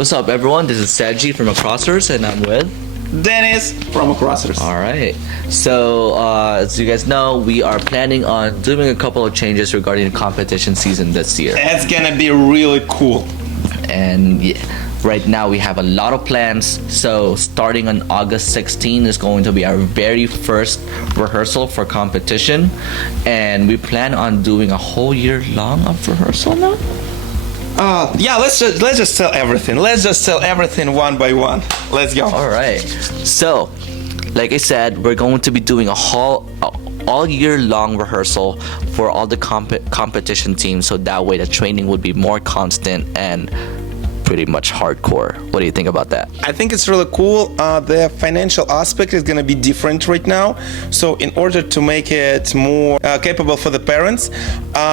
What's up, everyone? This is Saji from Acrossers, and I'm with Dennis from Acrossers. All right. So, as you guys know, we are planning on doing a couple of changes regarding the competition season this year. It's gonna be really cool. And yeah, right now we have a lot of plans. So, starting on August 16 is going to be our very first rehearsal for competition, and we plan on doing a whole year long of rehearsal now. Yeah, let's just tell everything. Let's just tell everything one by one. Let's go. All right. So, like I said, we're going to be doing a whole all year long rehearsal for all the competition teams, so that way the training would be more constant and pretty much hardcore. What do you think about that? I think it's really cool. The financial aspect is going to be different right now. So in order to make it more capable for the parents,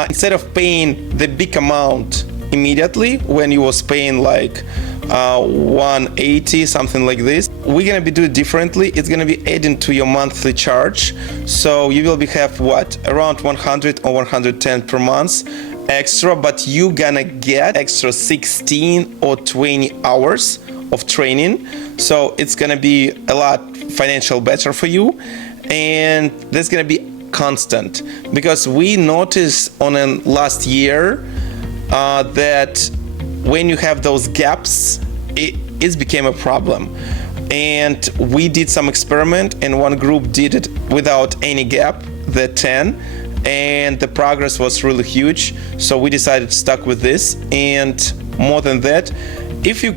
instead of paying the big amount immediately when you was paying like 180, something like this, we're going to be doing it differently. It's going to be adding to your monthly charge. So you will have around 100 or 110 per month extra, but you gonna get extra 16 or 20 hours of training. So it's gonna be a lot financial better for you, and that's gonna be constant, because we noticed on last year that when you have those gaps, it became a problem. And we did some experiment, and one group did it without any gap, the 10, and the progress was really huge. So we decided to stuck with this. And more than that, if you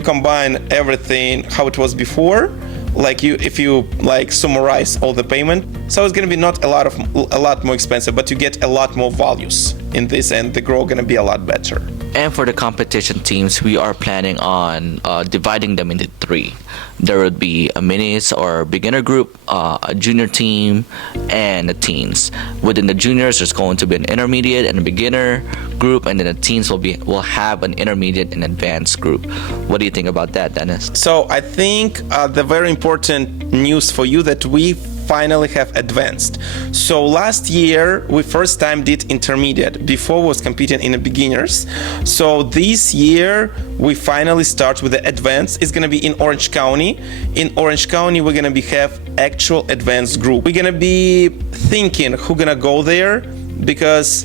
combine everything how it was before, if you summarize all the payment, so it's gonna be not a lot more expensive, but you get a lot more values in this, and the growth gonna be a lot better. And for the competition teams, we are planning on dividing them into 3. There would be a minis or beginner group, a junior team, and the teens. Within the juniors, there's going to be an intermediate and a beginner group, and then the teens will have an intermediate and advanced group. What do you think about that, Dennis? So I think the very important news for you that we finally have advanced. So last year we first time did intermediate, before was competing in the beginners. So this year we finally start with the advanced. It's gonna be in Orange County. In Orange County we're gonna have actual advanced group. We're gonna be thinking who gonna go there, because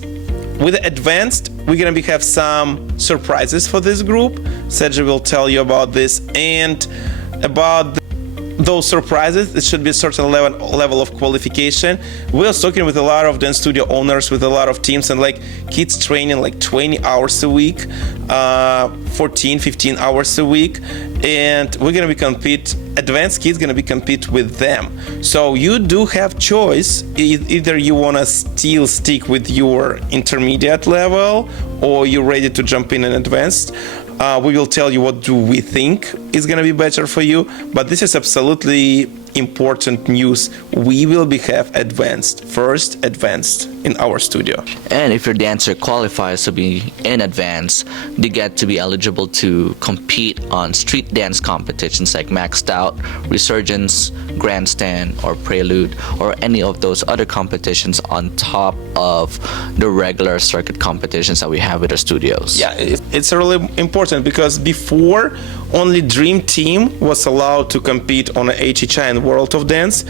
with the advanced we're gonna have some surprises for this group. Sergio will tell you about this, and about those surprises, it should be a certain level of qualification. We are talking with a lot of dance studio owners, with a lot of teams, and kids training 20 hours a week, 14, 15 hours a week, and we're gonna be advanced kids gonna be compete with them. So you do have choice. Either you wanna still stick with your intermediate level, or you're ready to jump in advanced. We will tell you what do we think is going to be better for you, but this is absolutely important news. We will have advanced in our studio. And if your dancer qualifies to be in advance, they get to be eligible to compete on street dance competitions like Maxed Out, Resurgence, Grandstand, or Prelude, or any of those other competitions on top of the regular circuit competitions that we have with our studios. Yeah, it's really important, because before only Dream Team was allowed to compete on a HHI and World of Dance,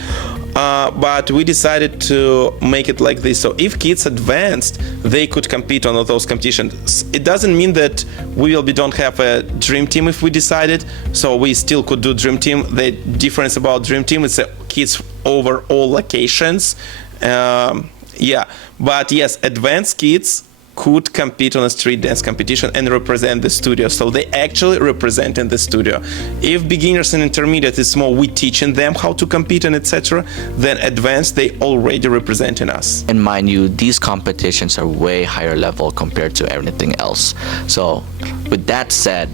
but we decided to make it like this. So if kids advanced, they could compete on those competitions. It doesn't mean that we don't have a Dream Team if we decided, so we still could do Dream Team. The difference about Dream Team is kids over all locations. But yes, advanced kids could compete on a street dance competition and represent the studio. So they actually represent in the studio. If beginners and intermediate is more we teaching them how to compete and etc., then advanced they already representing us. And mind you, these competitions are way higher level compared to everything else. So with that said,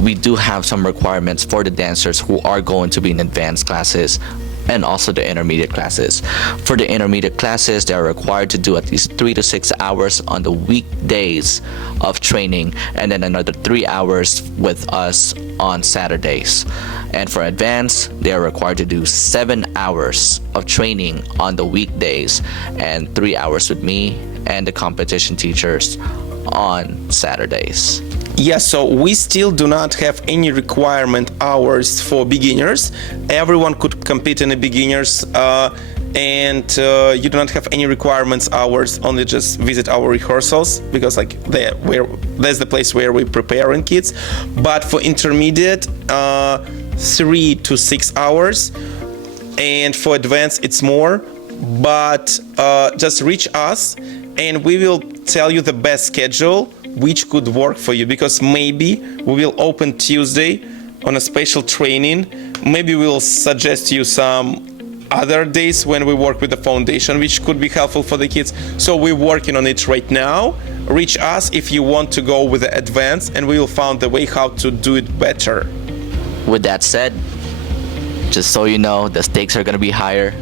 we do have some requirements for the dancers who are going to be in advanced classes and also the intermediate classes. For the intermediate classes, they are required to do at least 3 to 6 hours on the weekdays of training, and then another 3 hours with us on Saturdays. And for advanced, they are required to do 7 hours of training on the weekdays and 3 hours with me and the competition teachers on Saturdays. Yes, so we still do not have any requirement hours for beginners. Everyone could compete in the beginners, and you do not have any requirements hours. Only just visit our rehearsals, because like that's the place where we preparing kids. But for intermediate, 3 to 6 hours, and for advanced it's more. But just reach us, and we will tell you the best schedule which could work for you, because maybe we will open Tuesday on a special training. Maybe we'll suggest you some other days when we work with the foundation, which could be helpful for the kids. So we're working on it right now. Reach us if you want to go with the advanced, and we will find the way how to do it better. With that said, just so you know, the stakes are going to be higher,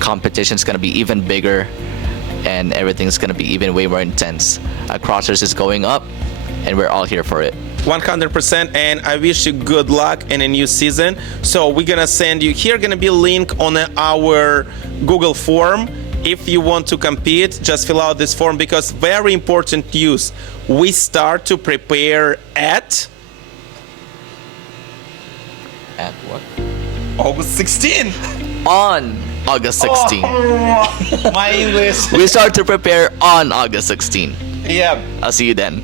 competition's going to be even bigger, and everything's going to be even way more intense. Crossers is going up, and we're all here for it. 100%, and I wish you good luck in a new season. So we're gonna send you, here gonna be a link on our Google form. If you want to compete, just fill out this form, because very important news, we start to prepare at what? August 16th. On August 16. Oh, my English. We start to prepare on August 16. Yeah. I'll see you then.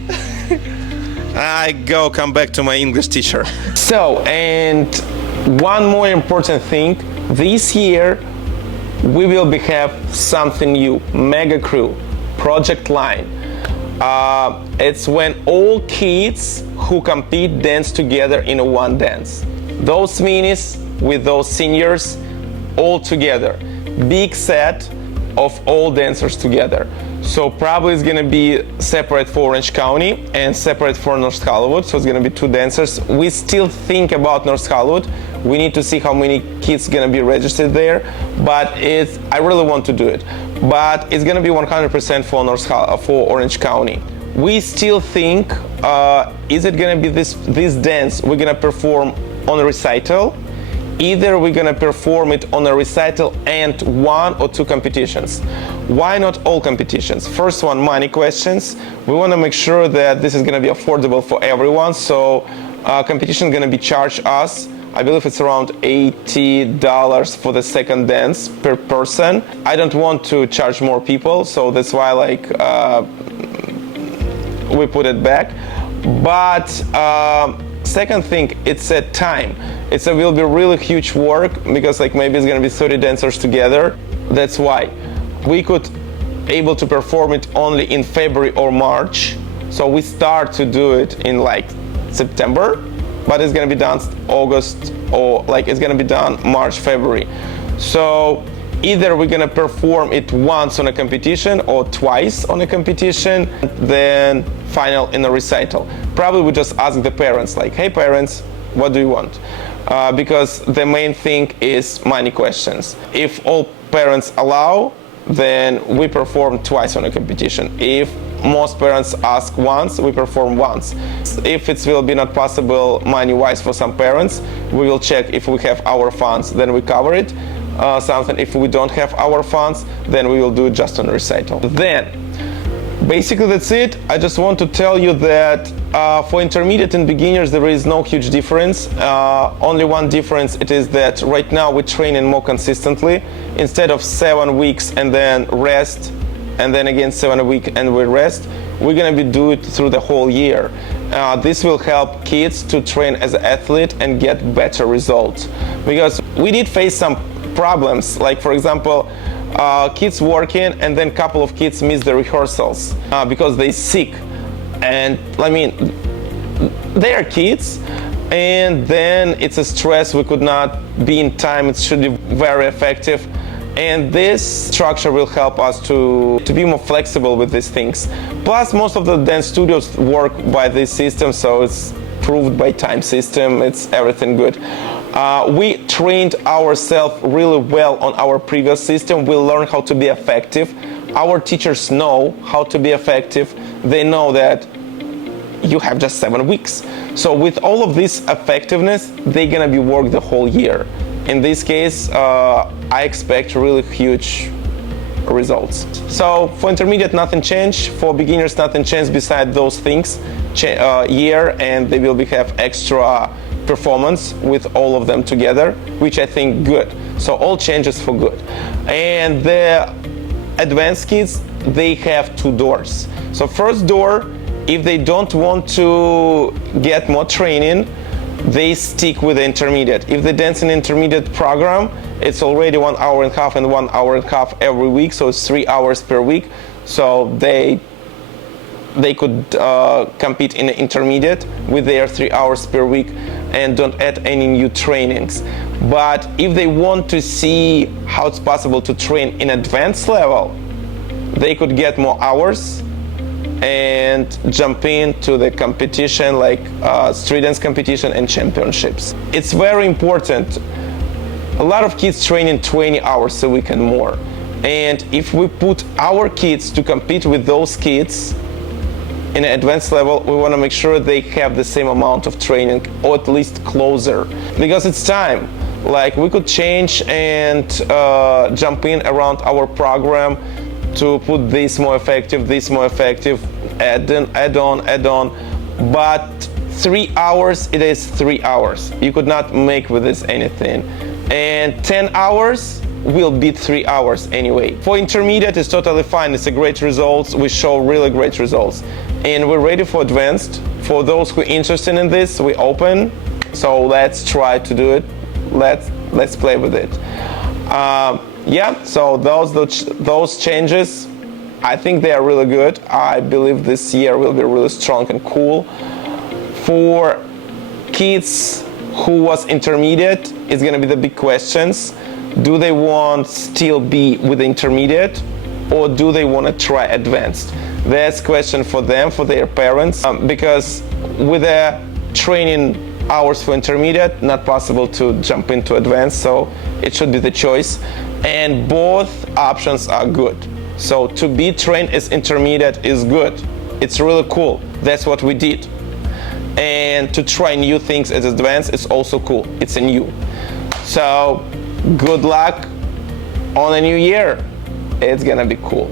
Come back to my English teacher. So, and one more important thing, this year we will have something new, Mega Crew, Project Line. It's when all kids who compete dance together in one dance. Those minis with those seniors all together. Big set of all dancers together. So probably it's gonna be separate for Orange County and separate for North Hollywood. So it's gonna be 2 dancers. We still think about North Hollywood. We need to see how many kids gonna be registered there. But I really want to do it. But it's gonna be 100% for Orange County. We still think, is it gonna be this dance we're gonna perform on a recital? Either we're gonna perform it on a recital and 1 or 2 competitions. Why not all competitions? First one, money questions. We wanna make sure that this is gonna be affordable for everyone, so competition is gonna be charged us. I believe it's around $80 for the second dance per person. I don't want to charge more people, so that's why we put it back. But second thing, it's a time. It will be really huge work, because maybe it's gonna be 30 dancers together. That's why we could able to perform it only in February or March. So we start to do it in September, but it's gonna be done August, or it's gonna be done March, February. So either we're gonna perform it once on a competition or twice on a competition, then final in a recital. Probably we just ask the parents, hey parents, what do you want? Because the main thing is money questions. If all parents allow, then we perform twice on a competition. If most parents ask once, we perform once. If it will be not possible money-wise for some parents, we will check if we have our funds, then we cover it. Something if we don't have our funds, then we will do it just on a recital. Then, basically that's it. I just want to tell you that for intermediate and beginners there is no huge difference. Only one difference, it is that right now we're training more consistently. Instead of 7 weeks and then rest, and then again 7 weeks and we rest, we're gonna be do it through the whole year. This will help kids to train as an athlete and get better results. Because we did face some problems, for example, kids working and then couple of kids miss the rehearsals because they sick. And they are kids, and then it's a stress. We could not be in time. It should be very effective. And this structure will help us to be more flexible with these things. Plus, most of the dance studios work by this system, so it's proved by time system. It's everything good. We trained ourselves really well on our previous system. We learned how to be effective. Our teachers know how to be effective. They know that you have just 7 weeks. So with all of this effectiveness, they're gonna be worked the whole year. In this case, I expect really huge results. So for intermediate, nothing changed. For beginners, nothing changed besides those things. Year, and they will have extra performance with all of them together, which I think good. So all changes for good. And the advanced kids, they have two doors. So first door, if they don't want to get more training, they stick with the intermediate. If they dance in intermediate program, it's already 1.5 hours and 1.5 hours every week, so it's 3 hours per week. So they could compete in the intermediate with their 3 hours per week and don't add any new trainings. But if they want to see how it's possible to train in advanced level, they could get more hours and jump into the competition like street dance competition and championships. It's very important. A lot of kids training 20 hours a week and more. And if we put our kids to compete with those kids in an advanced level, we want to make sure they have the same amount of training, or at least closer, because it's time. Like, we could change and jump in around our program to put this more effective, add on, but 3 hours, it is 3 hours. You could not make with this anything. And 10 hours will beat 3 hours anyway. For intermediate, it's totally fine. It's a great results. We show really great results. And we're ready for advanced. For those who are interested in this, we open. So let's try to do it. Let's play with it. Yeah, so those changes, I think they are really good. I believe this year will be really strong and cool. For kids who was intermediate, it's gonna be the big questions. Do they want still be with intermediate, or do they want to try advanced? That's question for them, for their parents, because with the training hours for intermediate, not possible to jump into advanced, so it should be the choice. And both options are good. So to be trained as intermediate is good. It's really cool. That's what we did. And to try new things as advanced is also cool. It's a new. So good luck on a new year. It's gonna be cool.